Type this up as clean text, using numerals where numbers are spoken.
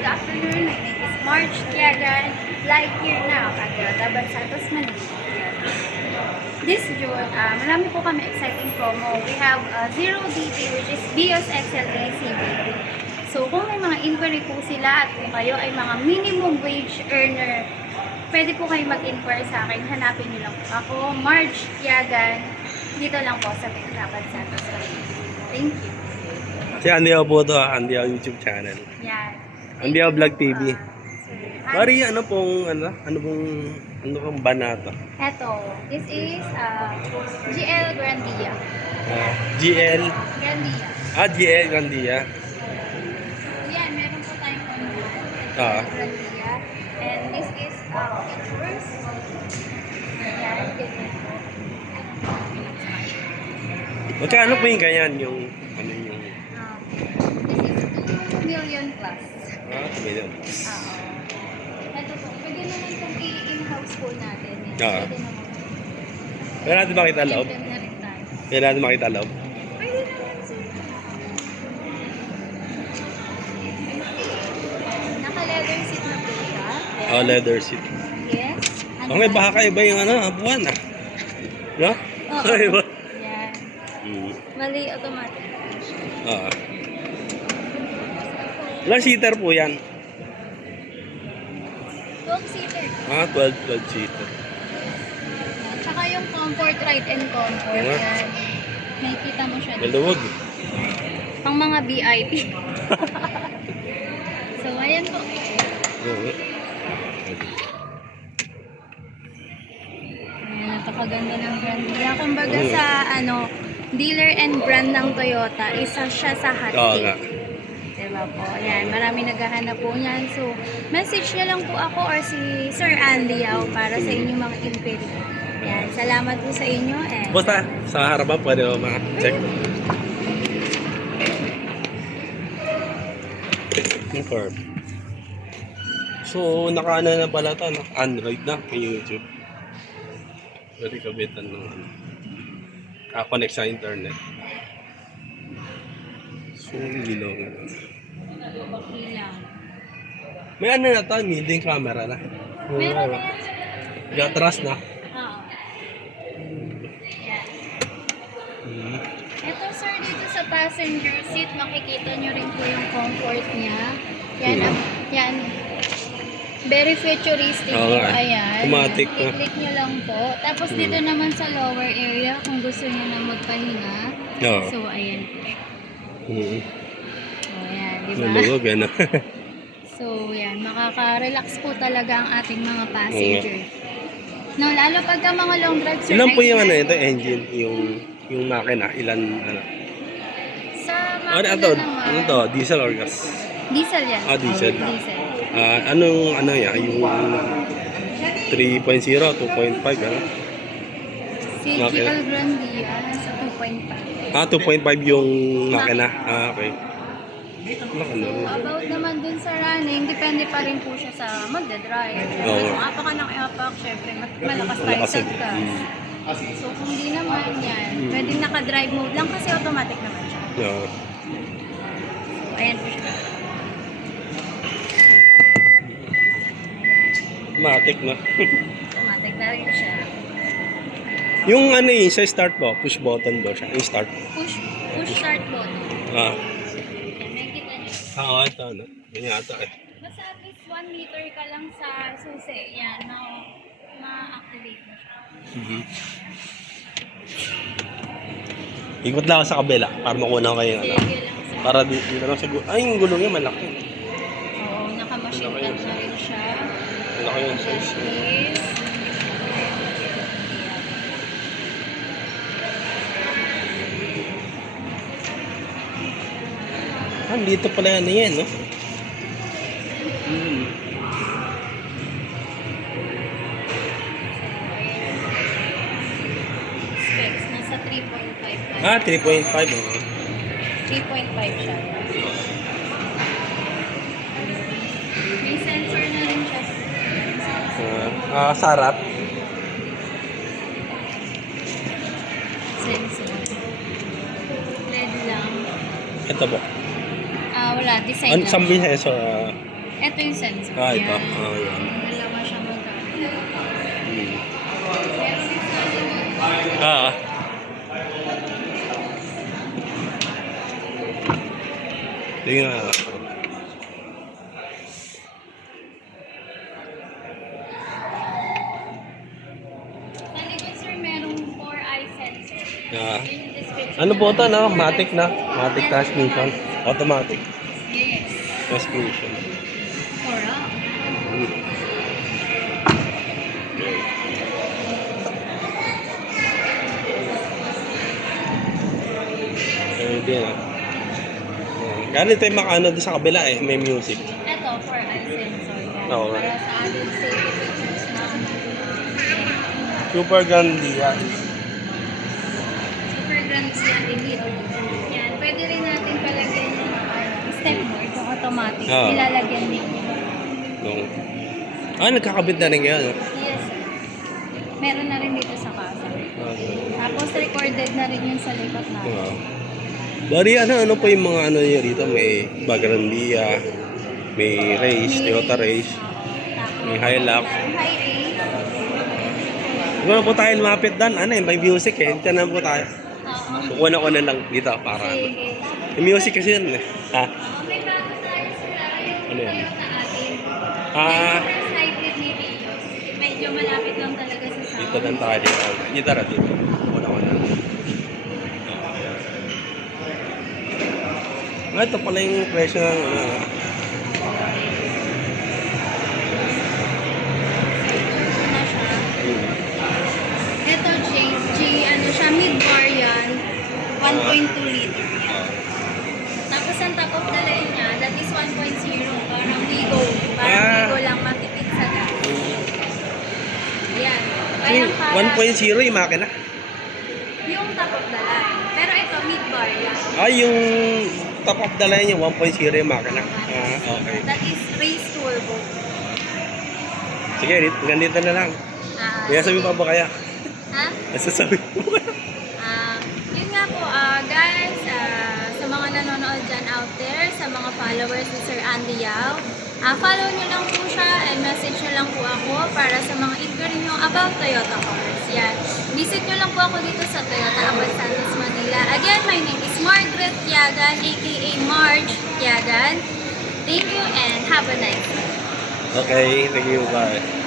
Good afternoon. My name is March Tiagan. Live here now at Laban Santos, Manila. This June, marami po kami exciting promo. We have 0DT which is BIOS XLA CVT. So kung may mga inquiry po sila at kung kayo ay mga minimum wage earner, pwede po kayo mag-inquire sa akin. Hanapin niyo lang po ako, March Tiagan. Dito lang po sa Laban Santos, Manila. Thank you. Si Andiao po ito, Andiao YouTube channel. Yan. Andiao Vlog TV. Sir, Mari, ano pong ban na ito? Eto, this is GL Grandia. GL? Grandia. GL Grandia. So yan, meron po tayong online. Ah. Grandia. And this is features. Yan, ganyan po. Magkano po yung ganyan? Yung, ano yung... This is 2 million plus. Million. Oo. Ito po, pwede naman itong i-in-house po natin. Yan. Ah. Pwede naman. Pwede natin makita loob? Item na rin tayo. Pwede natin makita loob? Pwede naman, sir. Naka-leather seat na po siya. Oh, leather seat. Yes. Oh, may baka iba yung buwan No? Oo. Iba. Yan. Hmm. Mali automatic. Ilang seater po yan? 12-seater. 12 seater. Tsaka yung comfort, ride and comfort. Oo. Yan. Nakikita mo siya dito. Maluwag. Pang mga VIP. So, ayan po. Oo. Ayan, napakaganda ng brand nila. Kumbaga sa, dealer and brand ng Toyota, isa siya sa Oo hotcake. nga. Diba po? Ayan, marami naghahanap po niyan. So, message niyo lang po ako or si Sir Andy Yao para sa inyong mga inquiry. Ayan, salamat po sa inyo. And Basta, sa harapan pwede mo ma-check. Confirm. So, naka-ano na pala ito, no? Android na, may YouTube. Pwede kabitan ng connect sa internet. So, ilaw nga. ilang. May ano na ito, leading camera na. Meron na yan. Gatras na. Oo. Ayan. Hmm. Ito sir, dito sa passenger seat, makikita nyo rin po yung comfort niya. Yan, yan. Very futuristic Oo po. nga. Ayan. Automatic na. I-click nyo lang po. Tapos dito naman sa lower area, kung gusto nyo na magpahinga. Oo. So, ayan po siya. Hmm. So, ayan, di ba? Maluwag, ano? So, yan. Makaka-relax po talaga ang ating mga passenger. No, lalo pagka mga long drive, sir. Ilan po yung night- ito, engine, yung makina, ilan, Sa Ano makina to? naman. Ano to? Diesel or gas? Diesel yan. Diesel. Diesel. Anong yan? Yung 3.0, 2.5, ano? Si Makina. GL Grandia sa 2.5. 2.5 yung makina. Okay. So, about naman dun sa running, depende pa rin po siya sa magdadrive. Oo. Kung apak ka ng apak, syempre malakas tayo Malakas sa yun. gas. So, kung di naman yan, pwedeng naka-drive mode lang kasi automatic naman siya. Yeah. So, ayan po siya. Matik na. Automatic na rin siya. Yung sa start po, push button ba siya? Yung start. Push start button. Ah. Yan, nakikita niyo. Ito, ano? Ganyan ata eh. Basta at least 1 meter ka lang sa susi. Yan, ma-activate mo siya. Ikot lang ako sa kabila para makuha na kayo. Sige lang sa... Para dito lang sa ay, yung gulong niya malaki. Oo, naka-machine gun na rin siya. Malaki yung size. Is... Dito pala yan, no? Specs, nasa 3.5. 3.5. 3.5 siya. May sensor na rin siya. Sarap. Sensor. LED lang. Ito po. Wala, design Ano lang. sambil sa Ito yung sensor. Ah, ito. Yan. Ah, yan. Dalawa siya magkano. Hmm. Meron din sa remote. Ah. Tingnan nga. Sa likod, sir, merong 4-eye sensor. Ah. Yun yung description Ano po ito, natin. no? Matic na. Matic Yes, transmission. Automatic Yes. transmission. 4 Hmm. Pwede na. Galing tayo makaano doon sa kabila eh. May music. Ito, 4-eye sensor yan. Oo nga. Para sa added safety features na Super gandi yan. super grand yan, elite. Yan, pwede rin natin palagyan yung step mode, yung automatic. Oo. Nilalagyan din. Nung... Ah, nagkakabit na rin ngayon. Yes, sir. Meron na rin dito sa kasa. Okay. Tapos recorded na rin yun sa likod natin. Wow. Bari, ano po yung mga ano nyo rito? May Bagrandia, may race, Toyota race, may Hilux. High race. Kung na po tayo lumapit dan, ano eh, may music eh. Diyan na po tayo. Oo. Kukuha na ko na lang dito para ano. Sige. May music kasi yan eh. Ha? May bago tayo sila. Yung Ano yan? Toyota atin. Ah, Yung first hybrid ni Vios. Medyo malapit lang talaga sa sound. dito lang tayo dito. Dito tara dito. Kukuha ko na. Ah, ito pala yung presyo ng ano. Na siya. Hmm. Ito, ano siya, mid-bar yan. 1.2 liter yan. Tapos ang top of the line niya, that is 1.0. Parang Wigo. Parang Ah. Wigo lang matipid sa gas. Yan. Yung Parang 1.0 yung makina. yung top of the line. Pero ito, mid-bar yan. Ah, yung top of the line yung 1.0 yung makina. Ah, okay. That is race turbo. Sige, ganito na lang. Kaya sabi pa ba kaya? Ha? Nasasabi mo ba? Yun nga po, guys, sa mga nanonood dyan out there, sa mga followers ni Sir Andy Yao, follow nyo lang po siya and message nyo lang po ako para sa mga inquiry nyo about Toyota cars. Yan. Visit nyo lang po ako dito sa Toyota Abad Santos, Manila. Again, my name is Margaret Tiagan, aka Marge Tiagan. Thank you and have a nice day. Okay, thank you. Bye.